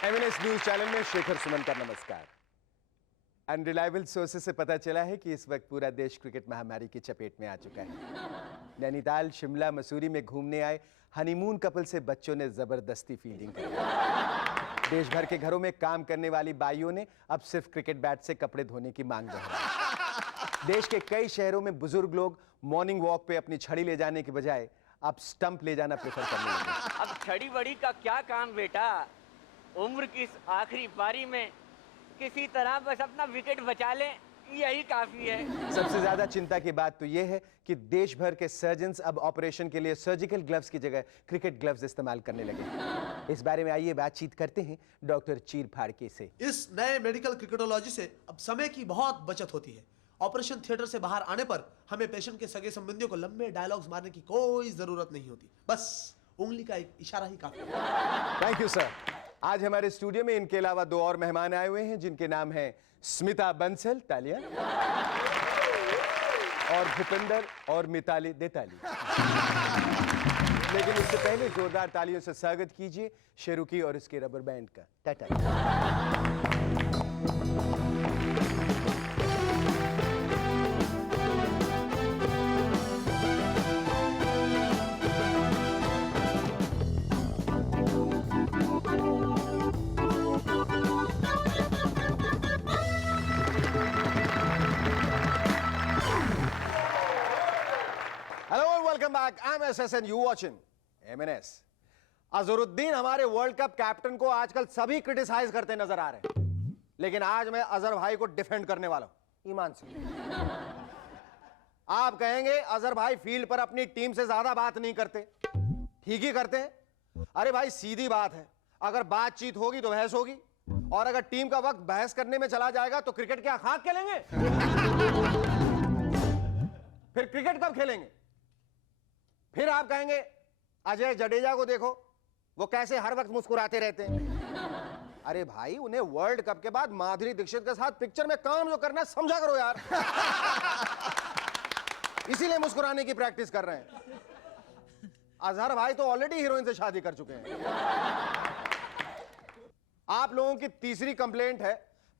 MNS news channel में शेखर सुमन का नमस्कार। अनरिलायबल सोर्सेस से पता चला है कि इस वक्त पूरा देश क्रिकेट महामारी की चपेट में आ चुका है। नैनीताल, शिमला, मसूरी में घूमने आए हनीमून कपल से बच्चों ने जबरदस्ती फील्डिंग की। देश भर के घरों में काम करने वाली बाइयों ने अब सिर्फ क्रिकेट बैट से कपड़े धोने की मांग दोहराई। देश के कई शहरों में बुजुर्ग लोग मॉर्निंग वॉक पे अपनी छड़ी ले जाने के बजाय अब स्टंप ले जाना प्रेफर करने लगे। अब छड़ी बड़ी का क्या काम बेटा, उम्र की इस आखिरी पारी में किसी तरह बस अपना विकेट बचा लें, यही काफी है। सबसे ज्यादा चिंता की बात तो यह है कि देश भर के सर्जन्स अब ऑपरेशन के लिए सर्जिकल ग्लव्स की जगह क्रिकेट ग्लव्स इस्तेमाल करने लगे। इस बारे में आइए बातचीत करते हैं डॉक्टर चीर फाड़के से। इस नए मेडिकल क्रिकेटोलॉजी से अब समय की बहुत बचत होती है। ऑपरेशन थिएटर से बाहर आने पर हमें पेशेंट के सगे संबंधियों को लंबे डायलॉग्स मारने की कोई जरूरत नहीं होती, बस उंगली का एक इशारा ही काफी है। Thank you sir. आज हमारे स्टूडियो में इनके अलावा दो और मेहमान आए हुए हैं जिनके नाम हैं स्मिता बंसल, तालियां, और भूपिंदर और मिताली देताली। लेकिन उससे पहले जोरदार तालियों से स्वागत कीजिए शेरुकी और इसके रबर बैंड का। Tata. Welcome back. I am SSN, you watching MNS. Azharuddin हमारे वर्ल्ड कप कैप्टन को आजकल सभी क्रिटिसाइज करते नजर आ रहे हैं, लेकिन आज मैं अजहर भाई को डिफेंड करने वाला हूं ईमान से। आप कहेंगे अजहर भाई फील्ड पर अपनी टीम से ज्यादा बात नहीं करते, ठीक ही करते हैं। अरे भाई सीधी बात है, अगर बातचीत होगी तो बहस होगी, और अगर टीम का वक्त बहस करने में चला जाएगा तो क्रिकेट क्या खाक खेलेंगे? फिर क्रिकेट कब खेलेंगे? फिर आप कहेंगे अजय जडेजा को देखो, वो कैसे हर वक्त मुस्कुराते रहते हैं। अरे भाई उन्हें वर्ल्ड कप के बाद माधुरी दीक्षित के साथ पिक्चर में काम जो करना है समझा करो यार। इसीलिए मुस्कुराने की प्रैक्टिस कर रहे हैं। अजहर भाई तो ऑलरेडी हीरोइन से शादी कर चुके हैं। आप लोगों की तीसरी कंप्लेंट है,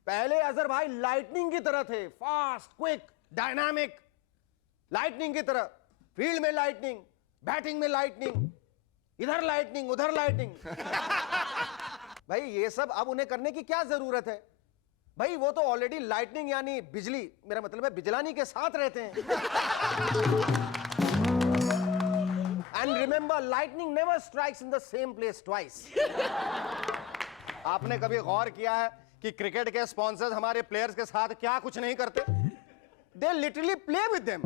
पहले अजहर भाई लाइटनिंग की तरह थे, फास्ट, क्विक, डायनामिक, लाइटनिंग की तरह। फील्ड में लाइटनिंग, बैटिंग में लाइटनिंग, इधर लाइटनिंग उधर लाइटनिंग। भाई ये सब अब उन्हें करने की क्या जरूरत है? भाई वो तो ऑलरेडी लाइटनिंग यानी बिजली, मेरा मतलब है बिजलानी के साथ रहते हैं। And remember, lightning never strikes in the same place twice. आपने कभी गौर किया है कि क्रिकेट के स्पॉन्सर्स हमारे प्लेयर्स के साथ क्या कुछ नहीं करते? They literally play with them.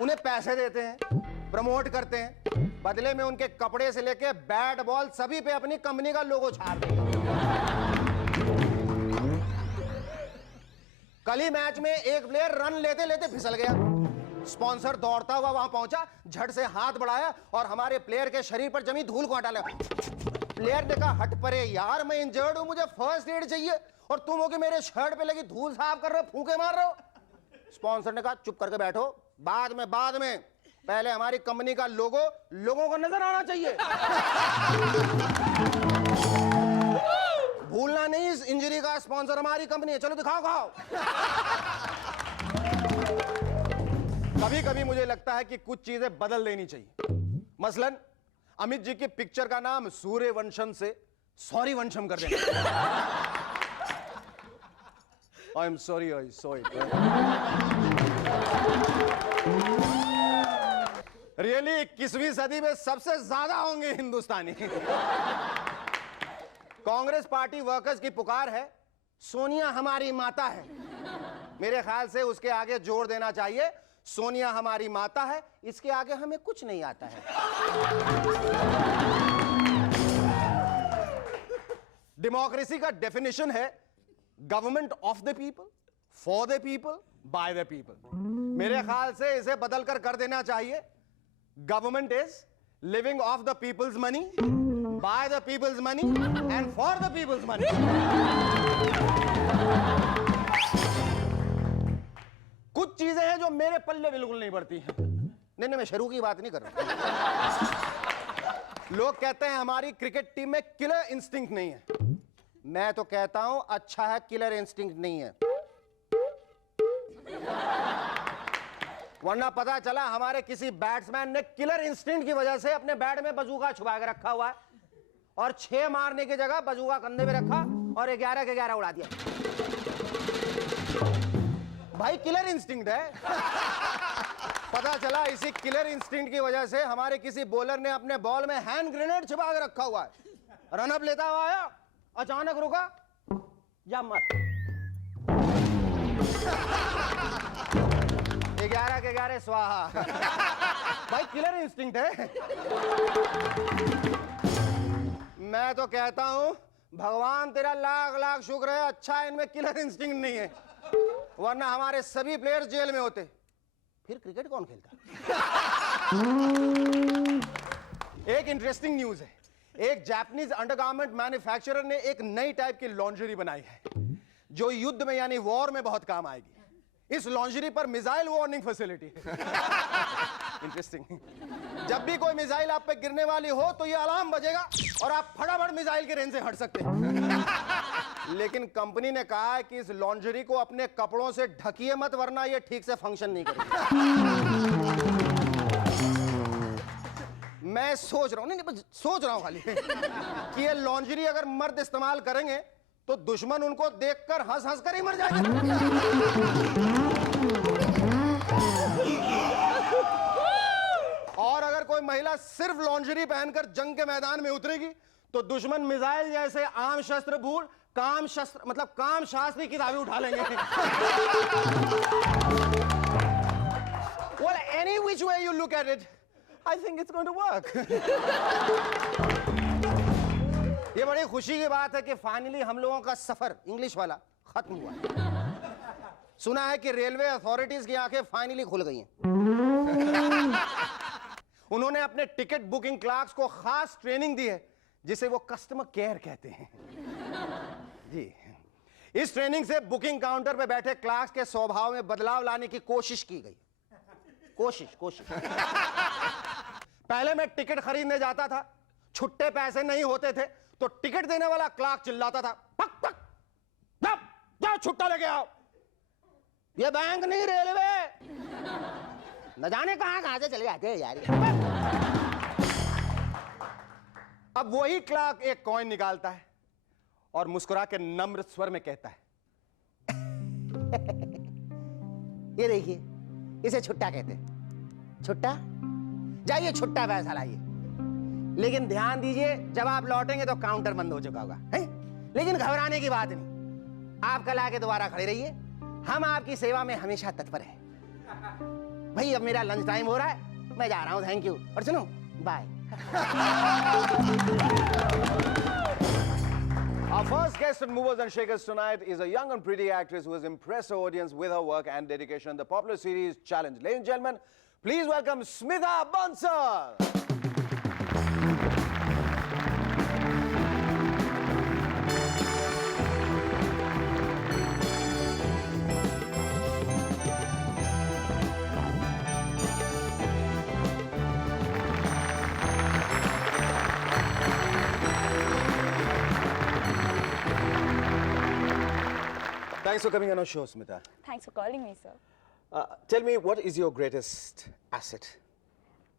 उन्हें पैसे देते हैं, प्रमोट करते हैं, बदले में उनके कपड़े से लेके बैट बॉल सभी पे अपनी कंपनी का लोगो छापते हैं। कल ही मैच में एक प्लेयर रन लेते लेते फिसल गया। स्पॉन्सर दौड़ता हुआ वहां पहुंचा, झट से हाथ बढ़ाया और हमारे प्लेयर के शरीर पर जमी धूल को हटा लिया। प्लेयर ने कहा हट परे यार, मैं इंजर्ड हूं, मुझे फर्स्ट एड चाहिए, और तुम हो कि मेरे शर्ट पे लगी धूल साफ कर रहे हो, फूंके मार रहे हो। स्पॉन्सर ने कहा चुप करके बैठो, बाद में पहले हमारी कंपनी का लोगो लोगों को नजर आना चाहिए। भूलना नहीं, इस इंजरी का स्पॉन्सर हमारी कंपनी है, चलो दिखाओ खाओ। कभी कभी मुझे लगता है कि कुछ चीजें बदल देनी चाहिए। मसलन अमित जी की पिक्चर का नाम सूर्यवंशम से सॉरी वंशम कर देना। I am sorry, I saw it. Really 21वीं सदी में सबसे ज्यादा होंगे हिंदुस्तानी। कांग्रेस पार्टी वर्कर्स की पुकार है, सोनिया हमारी माता है। मेरे ख्याल से उसके आगे जोर देना चाहिए, सोनिया हमारी माता है, इसके आगे हमें कुछ नहीं आता है। डेमोक्रेसी का डेफिनेशन है government of the people, for the people, by the people. मेरे ख्याल से इसे बदलकर कर देना चाहिए, government is living of the peoples money, by the peoples money and for the peoples money. कुछ चीजें हैं जो मेरे पल्ले बिल्कुल नहीं पड़ती हैं। नहीं, मैं शुरू की बात नहीं कर रहा। लोग कहते हैं हमारी क्रिकेट टीम में किलर इंस्टिंक्ट नहीं है, मैं तो कहता हूं अच्छा है किलर इंस्टिंक्ट नहीं है। वरना पता चला हमारे किसी बैट्समैन ने किलर इंस्टिंक्ट की वजह से अपने बैट में बजूका छुपा के रखा हुआ है और 6 मारने की जगह बजूका कंधे पे रखा और 11 के 11 उड़ा दिया। भाई किलर इंस्टिंक्ट है। पता चला इसी किलर इंस्टिंक्ट की वजह से हमारे किसी बॉलर ने अपने बॉल में हैंड ग्रेनेड छुपा के रखा हुआ है। रनअप लेता हुआ आया, अचानक रुका या मत। 11 के 11 स्वाहा। भाई किलर इंस्टिंक्ट है। मैं तो कहता हूं भगवान तेरा लाख लाख शुक्र है, अच्छा इनमें किलर इंस्टिंक्ट नहीं है, वरना हमारे सभी प्लेयर्स जेल में होते। फिर क्रिकेट कौन खेलता? एक इंटरेस्टिंग न्यूज है, एक जापानीज अंडरगारमेंट मैन्युफैक्चरर ने एक नई टाइप की लॉन्जरी बनाई है जो युद्ध में यानी वॉर में बहुत काम आएगी। इस लॉन्जरी पर मिसाइल वार्निंग फैसिलिटी। इंटरेस्टिंग। जब भी कोई मिसाइल आप पे गिरने वाली हो तो ये अलार्म बजेगा और आप फटाफट मिसाइल के रेंज से हट सकते हैं। लेकिन कंपनी ने कहा है कि इस लॉन्जरी को अपने कपड़ों से ढकिए मत, वरना ये ठीक से फंक्शन नहीं करेगी। मैं सोच रहा हूं, नहीं बस सोच रहा हूं खाली कि ये लॉन्जरी अगर मर्द इस्तेमाल करेंगे तो दुश्मन उनको देखकर हंस हंस कर ही मर जाएगा। और अगर कोई महिला सिर्फ लॉन्जरी पहनकर जंग के मैदान में उतरेगी तो दुश्मन मिसाइल जैसे आम शस्त्र भूल काम शस्त्र मतलब काम शास्त्र की किताबें उठा लेंगे। Well, any which way you look at it, I think it's going to work. ये बड़ी खुशी की बात है कि फाइनली हम लोगों का सफर इंग्लिश वाला खत्म हुआ। सुना है कि रेलवे अथॉरिटीज की आंखें फाइनली खुल गई हैं। उन्होंने अपने टिकट बुकिंग क्लर्क्स को खास ट्रेनिंग दी है जिसे वो कस्टमर केयर कहते हैं। जी, इस ट्रेनिंग से बुकिंग काउंटर पे बैठे क्लर्क्स के स्वभाव में बदलाव लाने की कोशिश की गई। कोशिश। पहले मैं टिकट खरीदने जाता था, छुट्टे पैसे नहीं होते थे तो टिकट देने वाला क्लर्क चिल्लाता था, पक पक जाओ छुट्टा लेके आओ। ये बैंक नहीं रेलवे। न जाने कहां से चले जाते हैं यार। अब वही क्लर्क एक कॉइन निकालता है और मुस्कुरा के नम्र स्वर में कहता है, ये देखिए इसे छुट्टा कहते हैं। छुट्टा? जाइए छुट्टा पैसा लाइए। लेकिन ध्यान दीजिए जब आप लौटेंगे तो काउंटर बंद हो चुका होगा, है? लेकिन घबराने की बात नहीं, आप कल आके दोबारा खड़े रहिए, हम आपकी सेवा में हमेशा तत्पर हैं। भाई अब मेरा लंच टाइम हो रहा है, मैं जा रहा हूं, थैंक यू। और सुनो, bye. Our first guest on Movers and Shakers tonight is a young and pretty actress who has impressed her audience with her work and dedication in the popular series Challenge. Ladies and gentlemen, please welcome Smitha Bansal. Thanks for coming on our show, Smitha. Thanks for calling me, sir. Tell me, what is your greatest asset?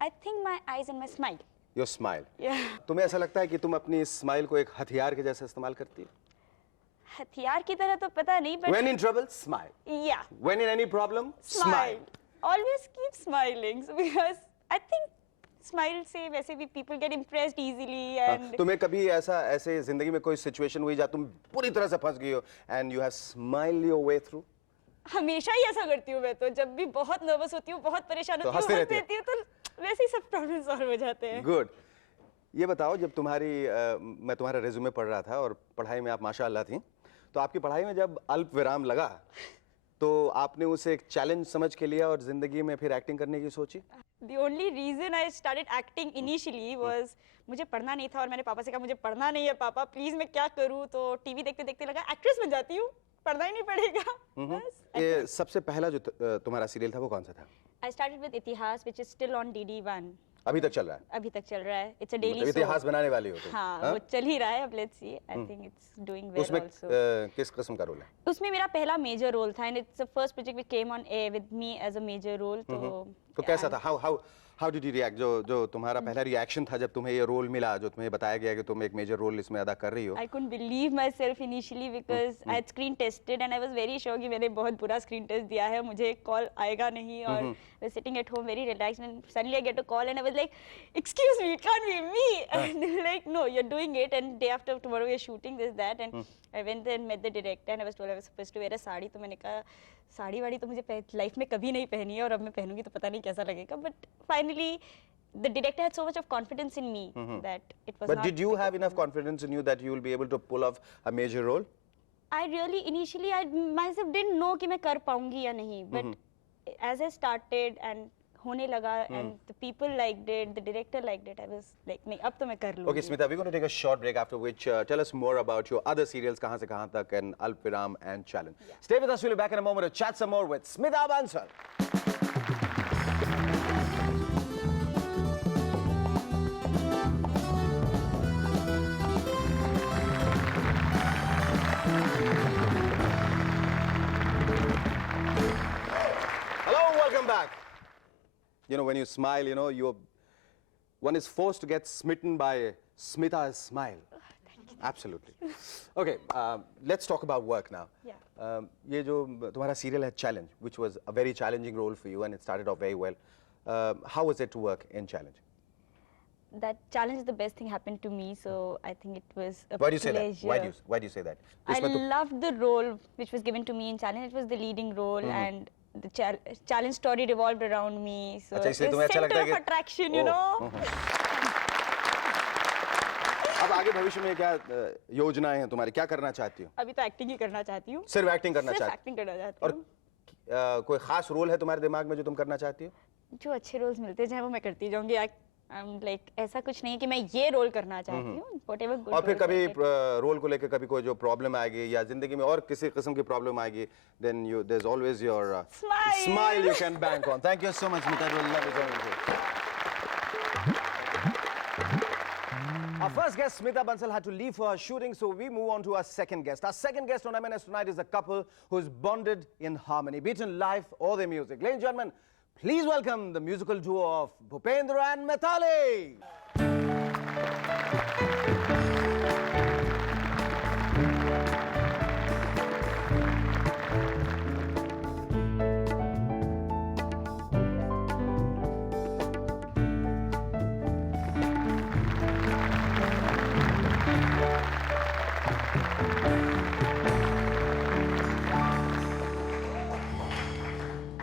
I think my eyes and my smile. Your smile. Yeah. तुम्हें ऐसा लगता है कि तुम अपनी smile को एक हथियार के जैसे इस्तेमाल करती हो? हथियार की तरह तो पता नहीं, but When in trouble, smile. yeah, When in any problem, smile. Always keep smiling, so because I think smile से वैसे भी people get impressed easily and तुम्हें कभी ऐसे जिंदगी में कोई सिचुएशन हुई जहाँ तुम पूरी तरह से फंस गई हो and you have smiled your way through? हमेशा ही ऐसा करती हूँ मैं तो, जब भी बहुत नर्वस होती हूँ, बहुत परेशान होती हूँ, हंसती हंस रहती देती हूँ तो वैसे ही सब प्रॉब्लम सॉल्व हो जाते हैं। गुड। ये बताओ, जब मैं तुम्हारा रेज्यूमे पढ़ रहा था और पढ़ाई में आप माशाअल्लाह थी, तो आपकी पढ़ाई में जब अल्प विराम लगा तो आपने उसे एक चैलेंज समझ के लिया और जिंदगी में फिर एक्टिंग करने की सोची? The only reason I started acting initially was मुझे पढ़ना नहीं था और मैंने पापा से कहा मुझे पढ़ना नहीं है पापा प्लीज मैं क्या करूँ, तो टीवी देखते देखते लगा एक्ट्रेस बन जाती हूँ, पढ़ना ही नहीं पड़ेगा। बस ये सबसे पहला जो तुम्हारा सीरियल था वो कौन सा था? I started with इतिहास which is still on DD1. अभी तक चल रहा है? अभी तक चल रहा है, इट्स अ डेली मतलब इतिहास बनाने वाली हो तुम? हाँ, वो चल ही रहा है, अब let's see, I think it's doing well उसमें आल्सो। किस किस्म का रोल है? उसमें मेरा पहला मेजर रोल था, and it's the first project which came on air with me as a major role. तो कैसा था? How did you react? जो तुम्हारा पहला रिएक्शन था जब तुम्हें ये रोल मिला, जो तुम्हें बताया गया कि तुम एक मेजर रोल इसमें अदा कर रही हो? I couldn't believe myself initially because I had screen tested and I was very sure कि मैंने बहुत बुरा screen test दिया है, मुझे कॉल आएगा नहीं, और I was sitting at home very relaxed and suddenly I get a call and I was like, excuse me, it can't be me. And they were like, no, you're doing it, and day after tomorrow we're shooting this, that, and I went there and met the director and I was told I was supposed to wear a sari, तो मैंने कहा साड़ी वाड़ी तो मुझे life में कभी नहीं पहनी है और अब मैं पहनूंगी तो पता नहीं कैसा लगेगा, but finally the director had so much of confidence in me that it was But not did you have enough confidence in you that you will be able to pull off a major role? I really initially I myself didn't know कि मैं कर पाऊंगी या नहीं, but as I started and होने लगा and the people liked it, the director liked it, I was like नहीं अब तो मैं कर लूंगी. Okay, Smita, we're going to take a short break, after which tell us more about your other serials, Kahan Se Kahan Tak and Alpiram and Challenge. Stay with us, we'll be back in a moment to chat some more with Smita Bansal. Hello, welcome back. You know, when you smile, you know, one is forced to get smitten by Smita's smile. Absolutely. Okay, let's talk about work now. Yeah. ये जो तुम्हारा serial है Challenge, which was a very challenging role for you and it started off very well. How was it to work in Challenge? That challenge is the best thing happened to me, so I think it was a Why do you say pleasure. that? Why do you say that? I इसमें तो loved the role which was given to me in Challenge. It was the leading role and the challenge story revolved around me. So अच्छा, it इसलिए was तुम्हें अच्छा लगता है center of कि attraction, you oh, know. अब आगे भविष्य में क्या योजनाएं हैं तुम्हारी? क्या करना चाहती हो? अभी तो एक्टिंग ही करना चाहती हूँ. सिर्फ एक्टिंग करना सिर्फ चाहती एक्टिंग करना चाहती और हूँ. कोई खास रोल है तुम्हारे दिमाग में जो तुम करना चाहती हो? जो अच्छे रोल्स मिलते जाए वो मैं करती जाऊंगी. लाइक ऐसा कुछ नहीं है कि मैं ये रोल करना चाहती हूँ. Whatever good. और फिर कभी रोल को लेकर कभी कोई जो प्रॉब्लम आएगी या जिंदगी में और किसी किस्म की प्रॉब्लम आएगी, then you there's always your smile you can bank on. Thank you so much, Smita. It was lovely talking to you. Our first guest, Smita Bansal, had to leave for her shooting, so we move on to our second guest. Our second guest on MNS tonight is a couple who's bonded in harmony, be it in life or their music. Ladies and gentlemen, please welcome the musical duo of Bhupendra and Mithali.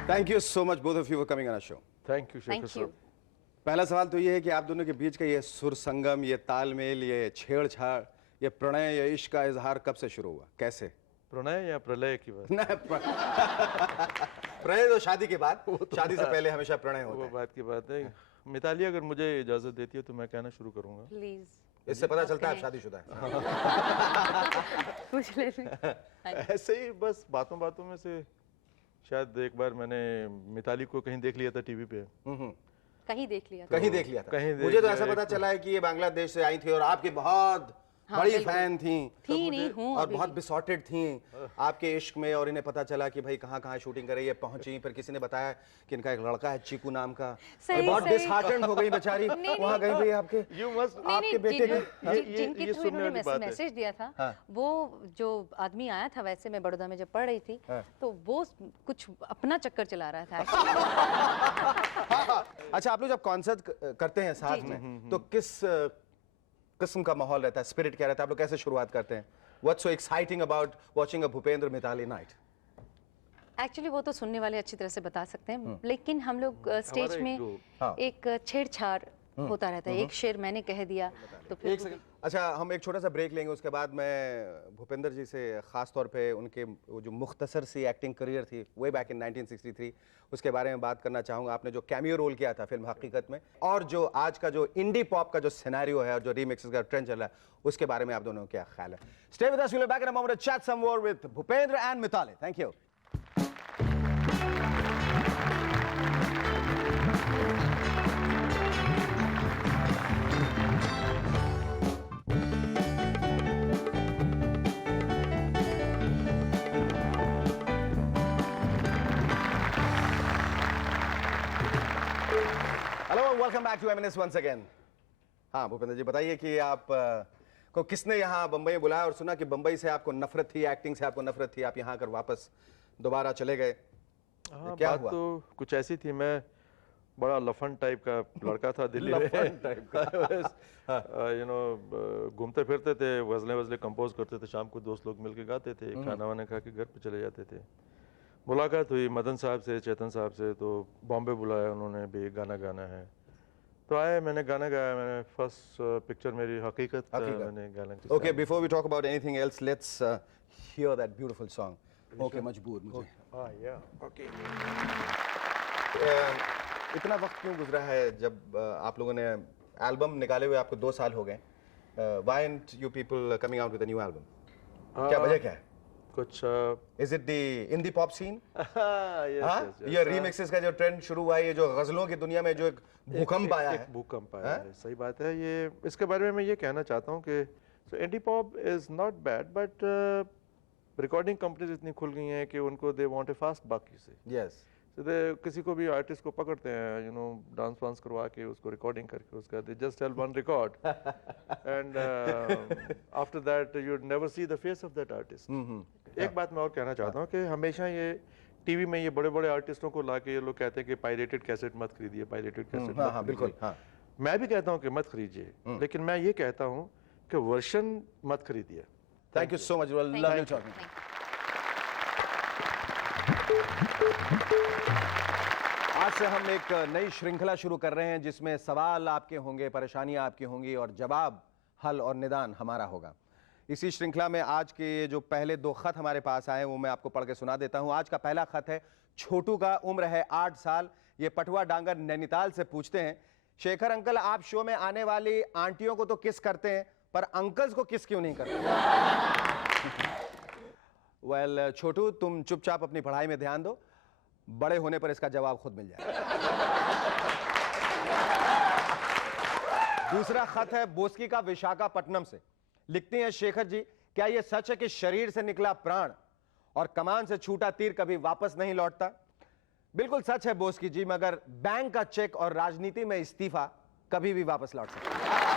Thank you so much, both of you, for coming on our show. Thank you Shekhar Thank you. साहब। पहला सवाल तो ये है कि आप दोनों के बीच का ये सुर संगम, ये तालमेल, ये छेड़छाड़, ये प्रणय, ये इश्क का इजहार कब से शुरू हुआ? कैसे? प्रणय या प्रलय की बात? ना, प्रणय तो शादी के बाद, शादी से पहले हमेशा प्रणय होता वो है। बात की बात है। मिताली अगर मुझे इजाजत देती है तो मैं कहना शुरू करूंगा। प्लीज इससे पता चलता है आप शादीशुदा हैं। पूछ लेते ऐसे ही बस बातों बातों में से शायद एक बार मैंने मिताली को कहीं देख लिया था टीवी पे। कहीं देख लिया था। कहीं देख लिया था। कहीं देख मुझे तो लिया ऐसा एक पता तो। चला है कि ये बांग्लादेश से आई थी और आपकी बहुत हाँ, बड़ी बिल्कुल। फैन थी थी नहीं हूँ और अभी बहुत भी। बिसॉटेड थी आपके इश्क में, और इन्हें पता चला कि भाई कहाँ कहाँ शूटिंग कर रही है, पहुंची, फिर किसी ने बताया कि इनका एक लड़का है चीकू नाम का। सही, ये बहुत सही। डिसहार्टेंड हो गई बेचारी, वहाँ गई भी आपके यू मस्ट आपके बेटे की जिनके ये थ्रू सुनने इन्होंने वाली बात है। मैसेज दिया था हाँ। वो जो आदमी आया था, वैसे मैं बड़ौदा में जब पढ़ रही थी हाँ। तो वो कुछ अपना चक्कर चला रहा था। अच्छा, आप लोग जब कॉन्सर्ट करते हैं साथ में तो किस किस्म का माहौल रहता है, स्पिरिट क्या रहता है, आप लोग कैसे शुरुआत करते हैं? What's so exciting about watching a Bhupendra Mithali night? Actually वो तो सुनने वाले अच्छी तरह से बता सकते हैं, लेकिन हम लोग स्टेज हमारा में एक जो- हाँ। एक छेड़छाड़ होता रहता है। एक शेर मैंने कह दिया तो फिर एक सेकंड, अच्छा हम एक छोटा सा ब्रेक लेंगे, उसके बाद मैं भूपेंद्र जी से खास तौर पे उनके वो जो मुख्तसर सी एक्टिंग करियर थी वे बैक इन 1963 उसके बारे में बात करना चाहूँगा। आपने जो कैमियो रोल किया था फिल्म हकीकत में, और जो आज का जो इंडी पॉप का जो सिनेरियो है और जो रीमिक्सेस का ट्रेंड चल रहा है, उसके बारे में आप दोनों का क्या ख्याल है? Stay with us, we will be back in a moment to chat some more with Bhupendra and Mitali. Thank you. Welcome back to MNS once again. हाँ भूपेंद्र जी बताइए कि आप को किसने यहाँ बम्बई बुलाया और सुना कि बम्बई से आपको नफरत थी, एक्टिंग से आपको नफरत थी, आप यहाँ आकर वापस दोबारा चले गए। हाँ, क्या बात हुआ? तो कुछ ऐसी थी, मैं बड़ा लफन टाइप का लड़का था दिल्ली में। लफन टाइप का। यू नो घूमते फिरते थे, गज़लें कंपोज करते थे, शाम को दोस्त लोग मिलके गाते थे, खाना वाना खा के घर पे चले जाते थे। मुलाकात हुई मदन साहब से, चेतन साहब से, तो बॉम्बे बुलाया उन्होंने भी, गाना गाना है तो आए, मैंने गाना गाया। मैंने फर्स्ट पिक्चर मेरी हकीकत मैंने गाना किया। Okay, before we talk about anything else, let's hear that beautiful song. Okay, मजबूर मुझे। ओके। इतना वक्त क्यों गुजरा है जब आप लोगों ने एल्बम निकाले हुए आपको 2 साल हो गए? Why aren't you people coming out with a new album? क्या वजह क्या है? कुछ Is it the indie pop scene? yes, हाँ? yes, yes, ये remixes का जो ट्रेंड शुरू हुआ है, ये जो गजलों की दुनिया में जो एक भूकंप आया है। भूकंप आया है, सही बात है। ये इसके बारे में मैं ये कहना चाहता हूँ कि indie pop is not bad, but recording companies इतनी खुल गई हैं कि उनको दे वांट ए फास्ट बाकी से। Yes. किसी को भी आर्टिस्ट को पकड़ते हैं, यू नो, डांस वांस करवा के उसको रिकॉर्डिंग करके उसका they just sell one record and after that you never see the face of that artist. एक बात मैं और कहना चाहता हूँ कि हमेशा ये टीवी में ये बड़े बड़े आर्टिस्टों को लाके ये लोग कहते हैं कि पायरेटेड कैसेट मत खरीदिए, पायरेटेड कैसेट हाँ, बिल्कुल, हाँ। मैं भी कहता हूँ कि मत खरीदिए, लेकिन मैं ये कहता हूँ कि वर्शन मत खरीदिए। Thank you so much. Well, lovely talking. आज से हम एक नई श्रृंखला शुरू कर रहे हैं जिसमें सवाल आपके होंगे, परेशानियां आपकी होंगी और जवाब, हल और निदान हमारा होगा। इसी श्रृंखला में आज के जो पहले 2 खत हमारे पास आए वो मैं आपको पढ़ के सुना देता हूं। आज का पहला खत है छोटू का, उम्र है 8 साल। ये पटुआ डांगर नैनीताल से पूछते हैं, शेखर अंकल आप शो में आने वाली आंटियों को तो किस करते हैं पर अंकल्स को किस क्यों नहीं करते? वेल छोटू, तुम चुपचाप अपनी पढ़ाई में ध्यान दो, बड़े होने पर इसका जवाब खुद मिल जाएगा। दूसरा खत है बोस्की का, विशाखापट्टनम से। लिखती हैं, शेखर जी क्या यह सच है कि शरीर से निकला प्राण और कमान से छूटा तीर कभी वापस नहीं लौटता? बिल्कुल सच है बोस्की जी, मगर बैंक का चेक और राजनीति में इस्तीफा कभी भी वापस लौट सकता है।